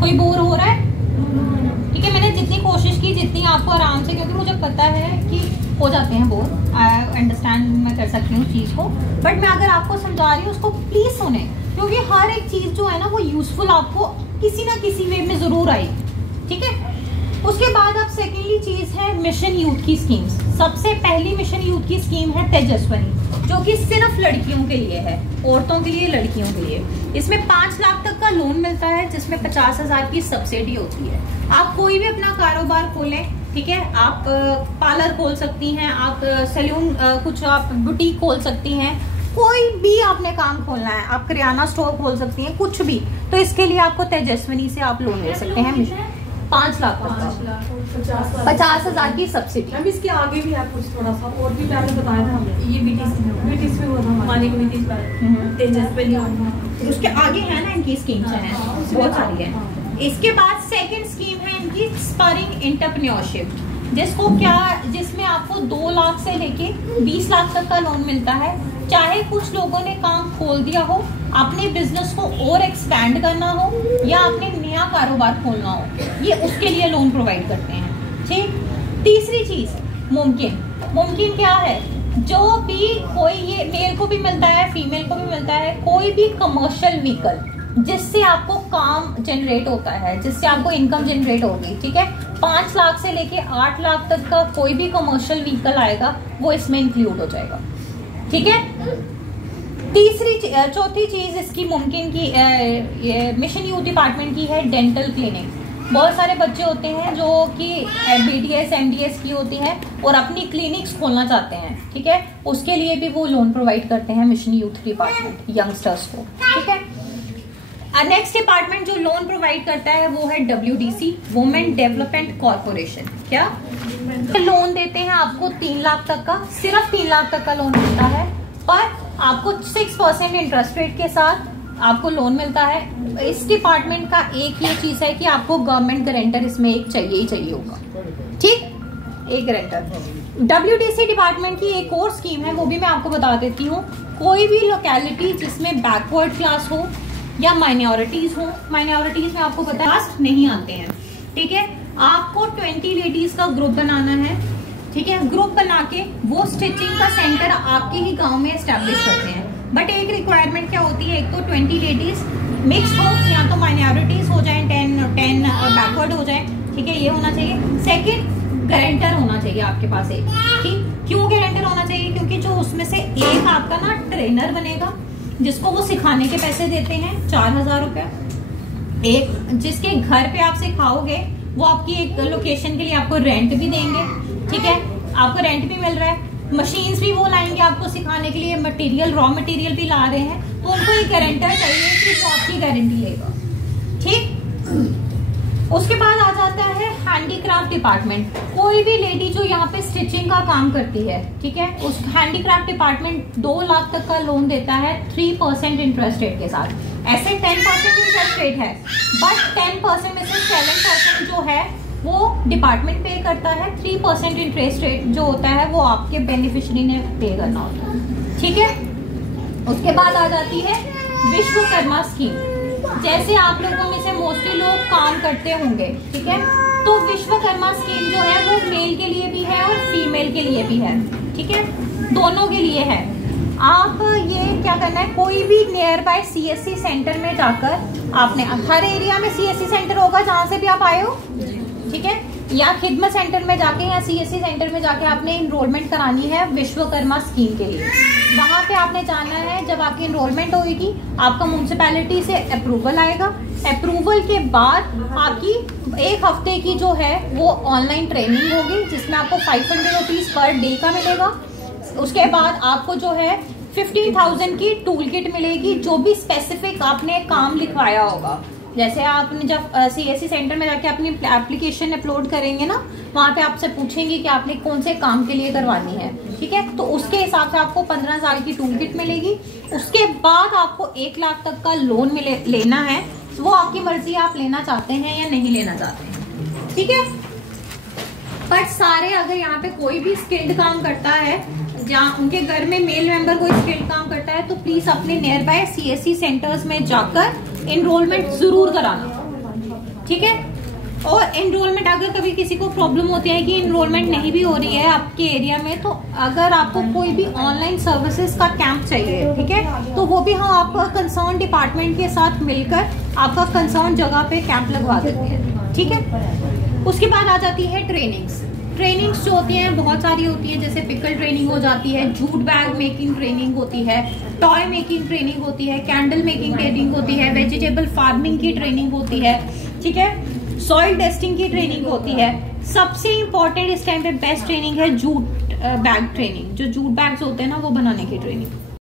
कोई बोर हो रहा है? ठीक है, मैंने जितनी कोशिश की, जितनी आपको आराम से, क्योंकि मुझे पता है कि हो जाते हैं बोर, आई अंडरस्टैंड, मैं कर सकती हूँ चीज़ को, बट मैं अगर आपको समझा रही हूँ उसको प्लीज सुने, क्योंकि हर एक चीज़ जो है ना वो यूजफुल आपको किसी ना किसी वे में जरूर आएगी। ठीक है, उसके बाद अब सेकेंडली चीज है मिशन यूथ की स्कीम्स। सबसे पहली मिशन यूथ की स्कीम है तेजस्वनी, जो कि सिर्फ लड़कियों के लिए है, औरतों के लिए, लड़कियों के लिए। इसमें 5 लाख तक का लोन मिलता है, जिसमें 50,000 की सब्सिडी होती है। आप कोई भी अपना कारोबार खोलें, ठीक है, आप पार्लर खोल सकती हैं, आप सैलून, कुछ आप बुटीक खोल सकती हैं, कोई भी आपने काम खोलना है, आप किराना स्टोर खोल सकती हैं, कुछ भी, तो इसके लिए आपको तेजस्वनी से आप लोन ले सकते हैं। 5 लाख, 50,000 की सब्सिडी। मैम इसके आगे भी है कुछ थोड़ा सा और भी मैंने बताया था हमें, ये बीटीसी में हुआ था मालिक तेजस्वनी, उसके आगे है ना इनकी स्कीम्स हैं, बहुत सारी है। इसके बाद सेकंड स्कीम है इनकी स्पारिंग एंटरप्रेन्योरशिप, जिसमें आपको 2 लाख से लेके 20 लाख तक का लोन मिलता है। चाहे कुछ लोगों ने काम खोल दिया हो, अपने बिजनेस को और एक्सपैंड करना हो, या आपने नया कारोबार खोलना हो, ये उसके लिए लोन प्रोवाइड करते हैं। ठीक, तीसरी चीज मुमकिन क्या है, जो भी कोई, ये मेल को भी मिलता है, फीमेल को भी मिलता है, कोई भी कमर्शियल व्हीकल जिससे आपको काम जनरेट होता है, जिससे आपको इनकम जनरेट होगी। ठीक है, 5 लाख से लेके 8 लाख तक का कोई भी कमर्शियल व्हीकल आएगा वो इसमें इंक्लूड हो जाएगा। ठीक है, चौथी चीज इसकी मुमकिन की मिशन यूथ डिपार्टमेंट की है डेंटल क्लिनिक। बहुत सारे बच्चे होते हैं जो कि BDS MDS की होती हैं और अपनी क्लिनिक्स खोलना चाहते हैं। ठीक है, उसके लिए भी वो लोन प्रोवाइड करते हैं मिशन यूथ डिपार्टमेंट यंगस्टर्स को। ठीक है, नेक्स्ट डिपार्टमेंट जो लोन प्रोवाइड करता है वो है WDC, वुमेन डेवलपमेंट कॉर्पोरेशन। क्या लोन देते हैं आपको 3 लाख तक का, सिर्फ 3 लाख तक का लोन मिलता है, पर आपको 6% इंटरेस्ट रेट के साथ आपको लोन मिलता है। इस डिपार्टमेंट का एक ये चीज है कि आपको गवर्नमेंट गारंटर इसमें एक चाहिए ही चाहिए होगा। ठीक, एक गारंटर। WDC डिपार्टमेंट की एक और स्कीम है, वो भी मैं आपको बता देती हूँ। कोई भी लोकेलिटी जिसमें बैकवर्ड क्लास हो या माइनॉरिटीज हो, माइनॉरिटीज में आपको पता है नहीं आते हैं। ठीक है, आपको 20 लेडीज का ग्रुप बनाना है। ठीक है, ग्रुप बना के वो स्टिचिंग का सेंटर आपके ही गांव में एस्टेब्लिश करते हैं। बट एक रिक्वायरमेंट क्या होती है, एक तो 20 लेडीज मिक्स हो, या तो माइनॉरिटीज हो जाए, 10 बैकवर्ड हो जाए। ठीक है, ये होना चाहिए। सेकंड, गारंटर होना चाहिए आपके पास एक। ठीक, क्यों गारंटर होना चाहिए? क्योंकि जो उसमें से एक आपका ना ट्रेनर बनेगा, जिसको वो सिखाने के पैसे देते हैं 4,000 रुपये। एक जिसके घर पे आप सिखाओगे, वो आपकी एक लोकेशन के लिए आपको रेंट भी देंगे। ठीक है, आपको रेंट भी मिल रहा है, मशीन्स भी वो लाएंगे आपको सिखाने के लिए, मटेरियल, रॉ मटेरियल भी ला रहे हैं, तो उनको एक गारंटर चाहिए कि वो आपकी गारंटी लेगा। ठीक, उसके बाद आ जाता है हैंडीक्राफ्ट डिपार्टमेंट। कोई भी लेडी जो यहाँ पे स्टिचिंग का काम करती है, ठीक है, उस हैंडीक्राफ्ट डिपार्टमेंट 2 लाख तक का लोन देता है 3% इंटरेस्ट रेट के साथ। ऐसे 10% इंटरेस्ट रेट है, बट 10% में से 7% जो है वो डिपार्टमेंट पे करता है। 3% इंटरेस्ट रेट जो होता है वो आपके बेनिफिशियरी ने पे करना होता है। ठीक है, उसके बाद आ जाती है विश्वकर्मा स्कीम। जैसे आप लोगों में से मोस्टली लोग काम करते होंगे, ठीक है, तो विश्वकर्मा स्कीम जो है वो मेल के लिए भी है और फीमेल के लिए भी है। ठीक है, दोनों के लिए है। आप ये क्या करना है, कोई भी नियर बाय CSC सेंटर में जाकर, आपने हर एरिया में CSC सेंटर होगा जहां से भी आप आए हो, ठीक है, या खिदमत सेंटर में जाके या CSC सेंटर में जाके आपने इनरोलमेंट करानी है विश्वकर्मा स्कीम के लिए। वहां पे आपने जाना है, जब आपकी इनरोलमेंट होगी आपका म्यूनसिपैलिटी से अप्रूवल आएगा। अप्रूवल के बाद आपकी 1 हफ्ते की जो है वो ऑनलाइन ट्रेनिंग होगी, जिसमें आपको 500 रुपीज पर डे का मिलेगा। उसके बाद आपको जो है 15,000 की टूल किट मिलेगी, जो भी स्पेसिफिक आपने काम लिखवाया होगा। जैसे आपने जब CSC सेंटर में जाके अपनी एप्लीकेशन अपलोड करेंगे ना, वहाँ पे आपसे पूछेंगे कि आपने कौन से काम के लिए करवानी है। ठीक है, तो उसके हिसाब से आपको 15,000 की टूल किट मिलेगी। उसके बाद आपको 1 लाख तक का लोन लेना है, वो आपकी मर्जी, आप लेना चाहते हैं या नहीं लेना चाहते हैं। ठीक है, बट सारे, अगर यहाँ पे कोई भी स्किल्ड काम करता है, जहाँ उनके घर में मेल मेंबर कोई स्किल्ड काम करता है, तो प्लीज अपने नियर बाय CSC सेंटर्स में जाकर इनरोलमेंट जरूर कराना। ठीक है। और एनरोलमेंट, अगर कभी किसी को प्रॉब्लम होती है कि एनरोलमेंट नहीं भी हो रही है आपके एरिया में, तो अगर आपको कोई भी ऑनलाइन सर्विसेज का कैंप चाहिए, ठीक है, तो वो भी हम आपका कंसर्न डिपार्टमेंट के साथ मिलकर आपका कंसर्न जगह पे कैंप लगवा देते हैं, ठीक है। उसके बाद आ जाती है ट्रेनिंग्स। ट्रेनिंग्स जो होती हैं बहुत सारी होती हैं, जैसे पिकल ट्रेनिंग हो जाती है, जूट बैग मेकिंग ट्रेनिंग होती है, टॉय मेकिंग ट्रेनिंग होती है, कैंडल मेकिंग ट्रेनिंग होती है, वेजिटेबल फार्मिंग की ट्रेनिंग होती है, ठीक है, सॉइल टेस्टिंग की ट्रेनिंग होती है। सबसे इम्पोर्टेंट इस टाइम पे बेस्ट ट्रेनिंग है जूट बैग ट्रेनिंग, जो जूट बैग्स होते हैं ना वो बनाने की ट्रेनिंग।